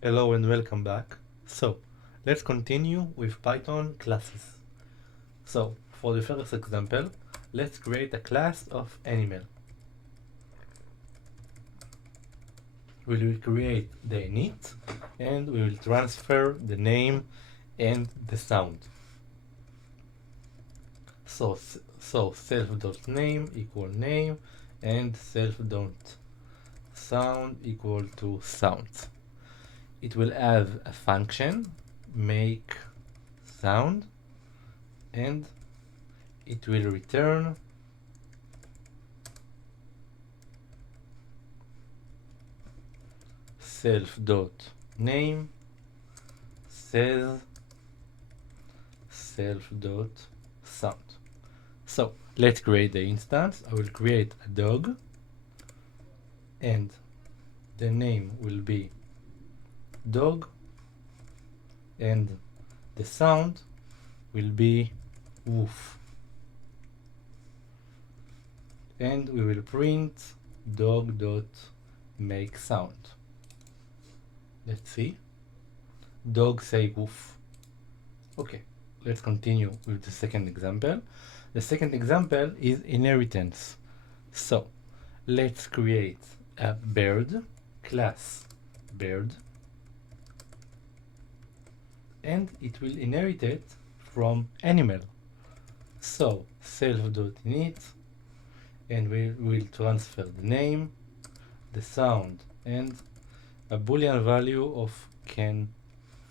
Hello and welcome back. So, let's continue with Python classes. So, for the first example, let's create a class of animal. We will create the init and we will transfer the name and the sound. So self.name equal name and self.sound equal to sound. It will have a function make sound and it will return self.name says self.sound. So let's create the instance. I will create a dog and the name will be dog and the sound will be woof. And we will print dog.make sound. Let's see. Dog say woof. Okay, let's continue with the second example. The second example is inheritance. So let's create a bird class bird and it will inherit it from animal. So self.init and we will transfer the name, the sound and a boolean value of can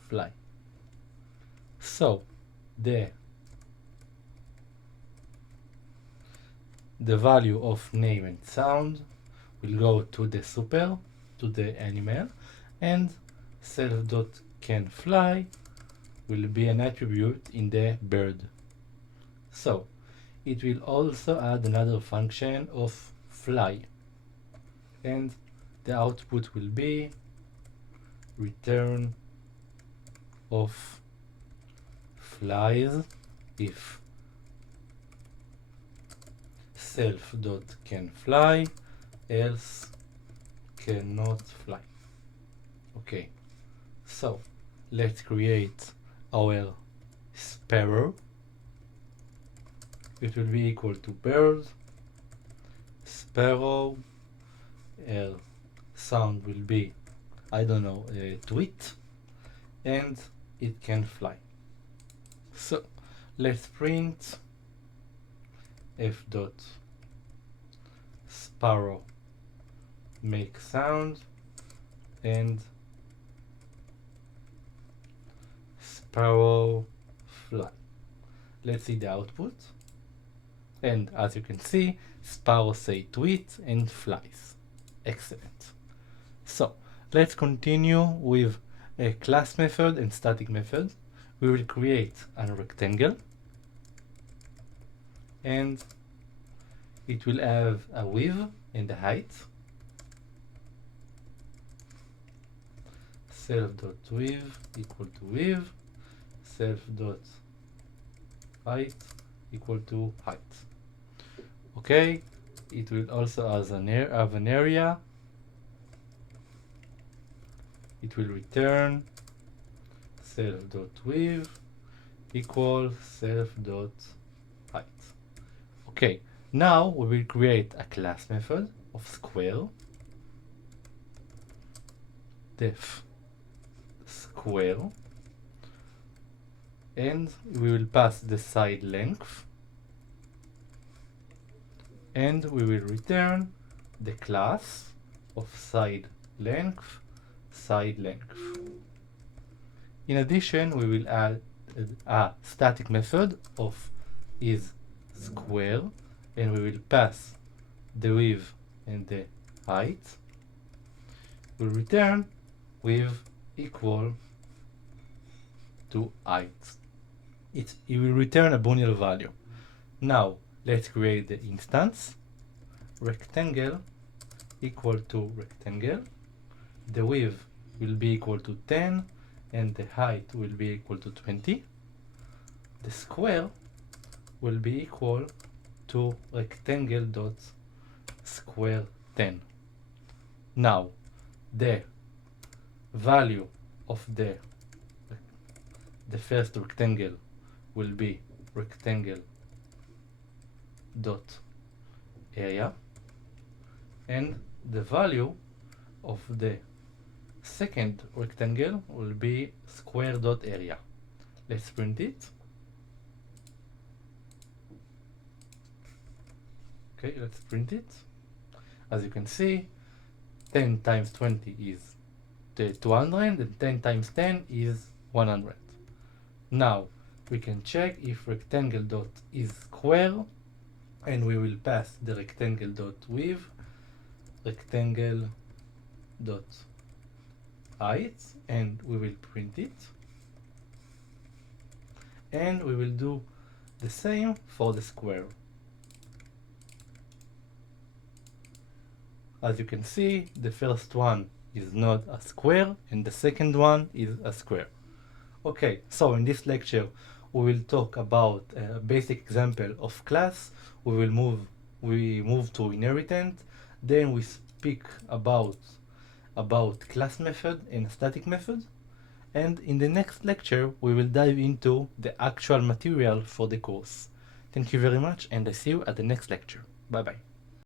fly. So the value of name and sound will go to the super, to the animal, and self.canFly will be an attribute in the bird. So it will also add another function of fly, and the output will be return of flies if self.canFly else cannot fly. Okay, so let's create our sparrow. It will be equal to bird sparrow, sound will be I don't know, tweet, and it can fly. So let's print f dot sparrow make sound and sparrow fly. Let's see the output, and as you can see, sparrow say tweet and flies. Excellent. So let's continue with a class method and static method. We will create a rectangle and it will have a width and a height. Self.width equal to width, self.height equal to height. Okay, it will also have an area. It will return self.width equals self.height. Okay, now we will create a class method of square def square and we will pass the side length and we will return the class of side length. In addition, we will add a static method of is square and we will pass the width and the height. We'll return with equal to height. It will return a Boolean value. Now let's create the instance. Rectangle equal to rectangle. The width will be equal to 10 and the height will be equal to 20. The square will be equal to rectangle dot square 10. Now the value of the first rectangle will be rectangle dot area, and the value of the second rectangle will be square dot area. Let's print it. Okay, let's print it. As you can see, 10 times 20 is 200, and 10 times 10 is 100. Now we can check if rectangle dot is square, and we will pass the rectangle dot with rectangle dot height, and we will print it, and we will do the same for the square. As you can see, the first one is not a square and the second one is a square. Okay, so in this lecture we will talk about a basic example of class. We move to inheritance, then we speak about class method and static method, and in the next lecture we will dive into the actual material for the course. Thank you very much, and I see you at the next lecture. Bye bye.